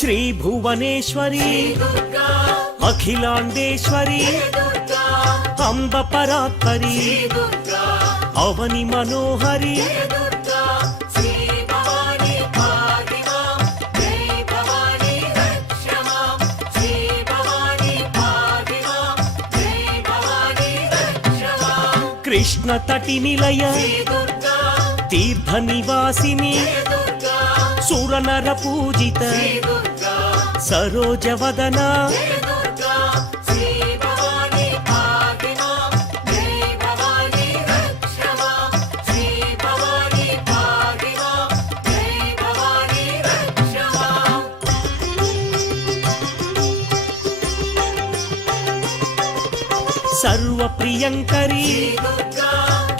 श्री भुवनेश्वरी अखिलांडेश्वरी अंब परात्परी अवनि मनोहरी कृष्ण तटि निलय तीर्थ निवासिनी सुरनर पूजित सरोज वदना सर्व प्रियंकरी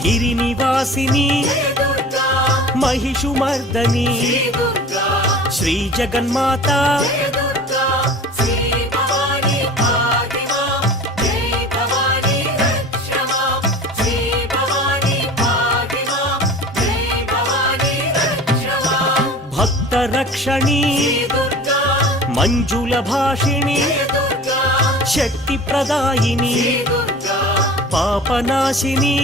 गिरिनिवासिनी महिषुमर्दनी श्री जगन्माता भक्त रक्षणी मंजुल भाषिणी शक्ति प्रदायिनी पापनाशिनी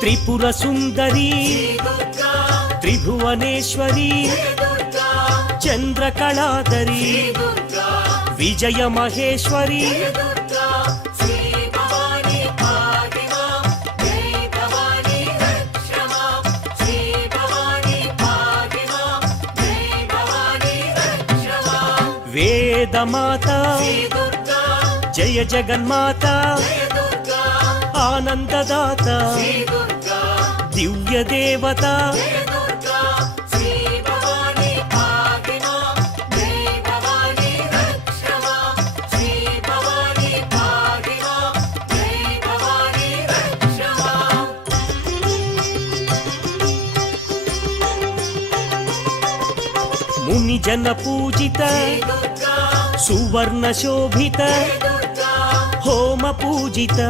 त्रिपुर सुंदरी त्रिभुवनेश्वरी चंद्रकलाधरी विजय महेश्वरी वेद माता जय जगन्माता आनंददाता दिव्य देवता मुनि जन पूजित सुवर्ण शोभित होम पूजित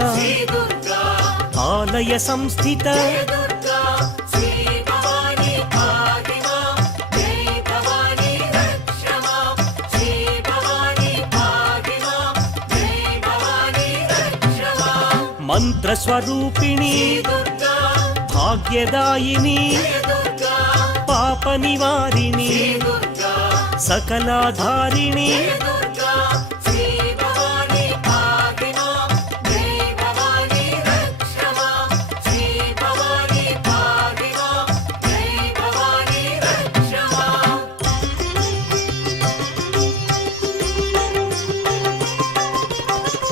आलय संस्थित मंत्र स्वरूपिणी भाग्यदायिनी पाप निवारिणी सकलाधारिणी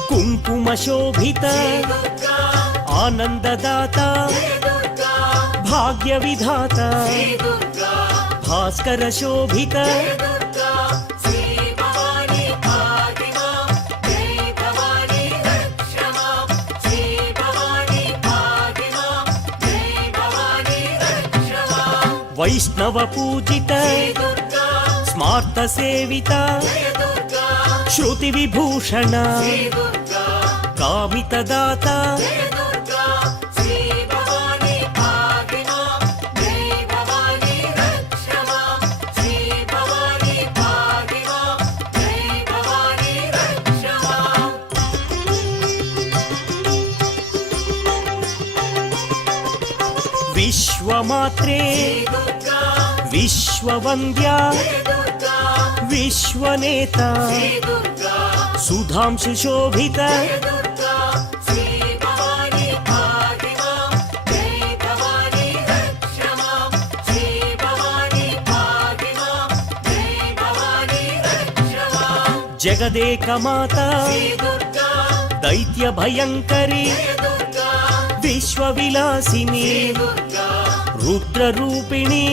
कुंकुम शोभित आनंददाता भाग्य विधाता भास्कर शोभित वैष्णव पूजित स्मार्त सेविता श्रुति विभूषण कामित दाता विश्वमात्रे विश्ववन्द्या विश्वनेता सुधांशु शोभित जगदेक माता दैत्य भयंकरी विश्वविलासिनी रुद्र रूपिणी